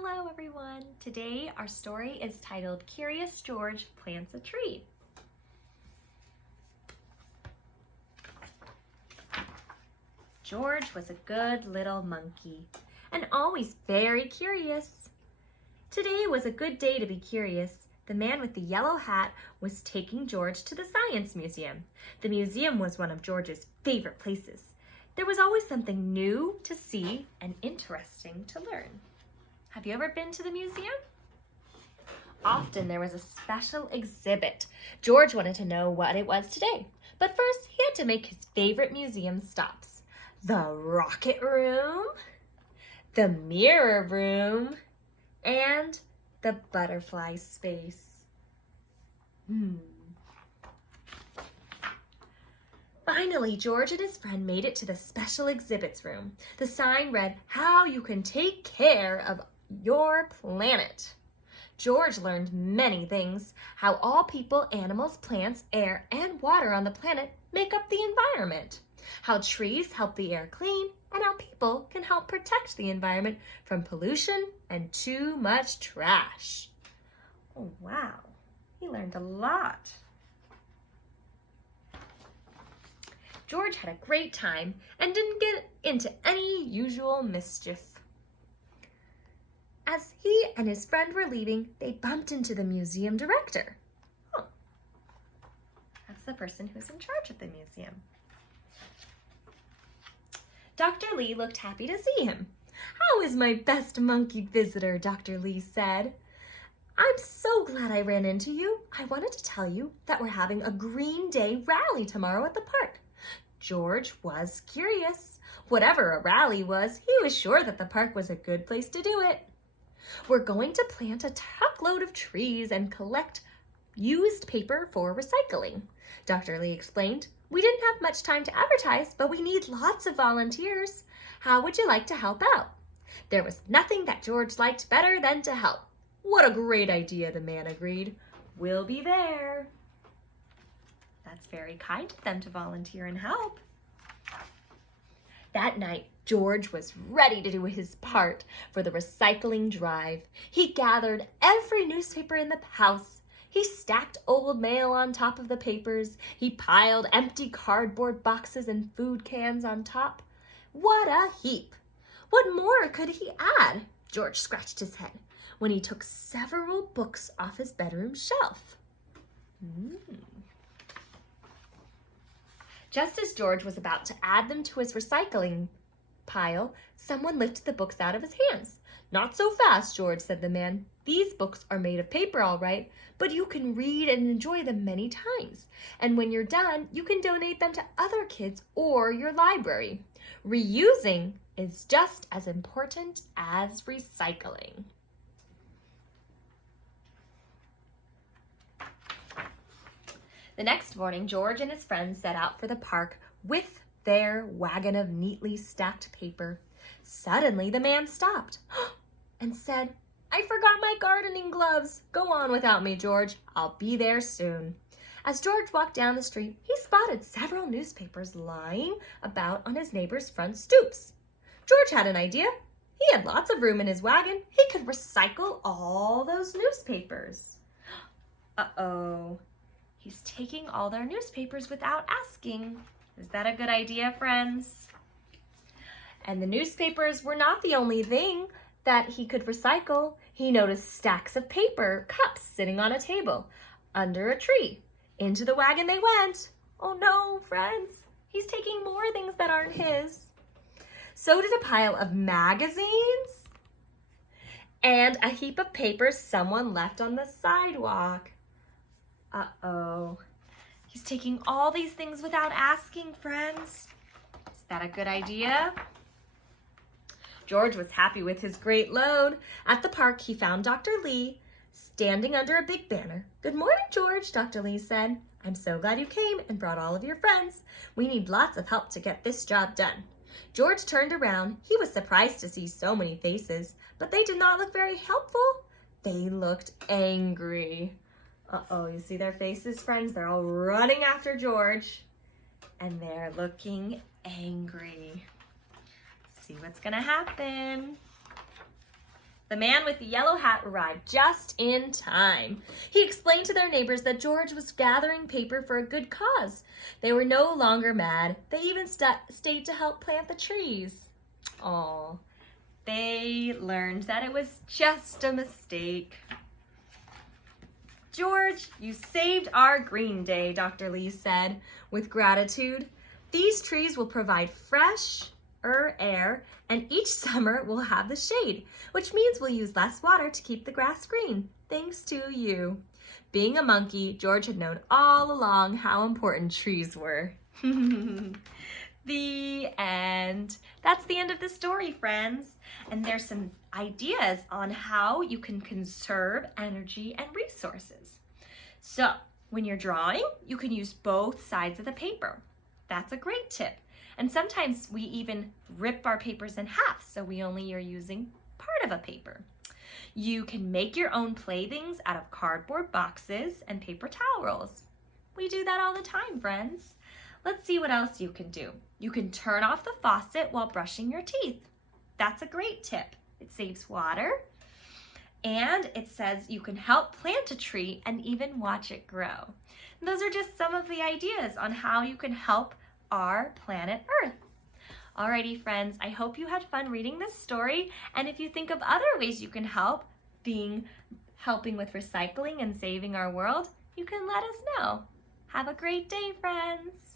Hello everyone! Today our story is titled Curious George Plants a Tree. George was a good little monkey and always very curious. Today was a good day to be curious. The man with the yellow hat was taking George to the Science Museum. The museum was one of George's favorite places. There was always something new to see and interesting to learn. Have you ever been to the museum? Often there was a special exhibit. George wanted to know what it was today, but first he had to make his favorite museum stops. The rocket room, the mirror room, and the butterfly space. Finally, George and his friend made it to the special exhibits room. The sign read, "How you can take care of your planet." George learned many things: how all people, animals, plants, air, and water on the planet make up the environment, how trees help the air clean, and how people can help protect the environment from pollution and too much trash. Oh, wow, he learned a lot. George had a great time and didn't get into any usual mischief. As he and his friend were leaving, they bumped into the museum director. Oh, that's the person who's in charge of the museum. Dr. Lee looked happy to see him. "How is my best monkey visitor?" Dr. Lee said. "I'm so glad I ran into you. I wanted to tell you that we're having a Green Day rally tomorrow at the park." George was curious. Whatever a rally was, he was sure that the park was a good place to do it. "We're going to plant a truckload of trees and collect used paper for recycling," Dr. Lee explained. "We didn't have much time to advertise, but we need lots of volunteers. How would you like to help out?" There was nothing that George liked better than to help. "What a great idea," the man agreed. "We'll be there." That's very kind of them to volunteer and help. That night, George was ready to do his part for the recycling drive. He gathered every newspaper in the house. He stacked old mail on top of the papers. He piled empty cardboard boxes and food cans on top. What a heap! What more could he add? George scratched his head when he took several books off his bedroom shelf. Just as George was about to add them to his recycling pile, someone lifted the books out of his hands. "Not so fast, George," said the man. "These books are made of paper, all right, but you can read and enjoy them many times. And when you're done, you can donate them to other kids or your library. Reusing is just as important as recycling." The next morning, George and his friends set out for the park with their wagon of neatly stacked paper. Suddenly, the man stopped and said, "I forgot my gardening gloves. Go on without me, George. I'll be there soon." As George walked down the street, he spotted several newspapers lying about on his neighbor's front stoops. George had an idea. He had lots of room in his wagon. He could recycle all those newspapers. Uh-oh. He's taking all their newspapers without asking. Is that a good idea, friends? And the newspapers were not the only thing that he could recycle. He noticed stacks of paper cups sitting on a table under a tree. Into the wagon they went. Oh no, friends, he's taking more things that aren't his. So did a pile of magazines and a heap of papers someone left on the sidewalk. Uh-oh. He's taking all these things without asking, friends. Is that a good idea? George was happy with his great load. At the park, he found Dr. Lee standing under a big banner. "Good morning, George," Dr. Lee said. "I'm so glad you came and brought all of your friends. We need lots of help to get this job done." George turned around. He was surprised to see so many faces, but they did not look very helpful. They looked angry. Uh-oh, you see their faces, friends? They're all running after George, and they're looking angry. See what's gonna happen. The man with the yellow hat arrived just in time. He explained to their neighbors that George was gathering paper for a good cause. They were no longer mad. They even stayed to help plant the trees. Aw, they learned that it was just a mistake. George, you saved our green day, Dr. Lee said with gratitude. These trees will provide fresh air, and each summer we'll have the shade, which means we'll use less water to keep the grass green, thanks to you. Being a monkey, George had known all along how important trees were. The end. That's the end of the story, friends. And there's some ideas on how you can conserve energy and resources. So, when you're drawing, you can use both sides of the paper. That's a great tip. And sometimes we even rip our papers in half, so we only are using part of a paper. You can make your own playthings out of cardboard boxes and paper towel rolls. We do that all the time, friends. Let's see what else you can do. You can turn off the faucet while brushing your teeth. That's a great tip. It saves water, and it says you can help plant a tree and even watch it grow. And those are just some of the ideas on how you can help our planet Earth. Alrighty, friends, I hope you had fun reading this story, and if you think of other ways you can help, helping with recycling and saving our world, you can let us know. Have a great day, friends.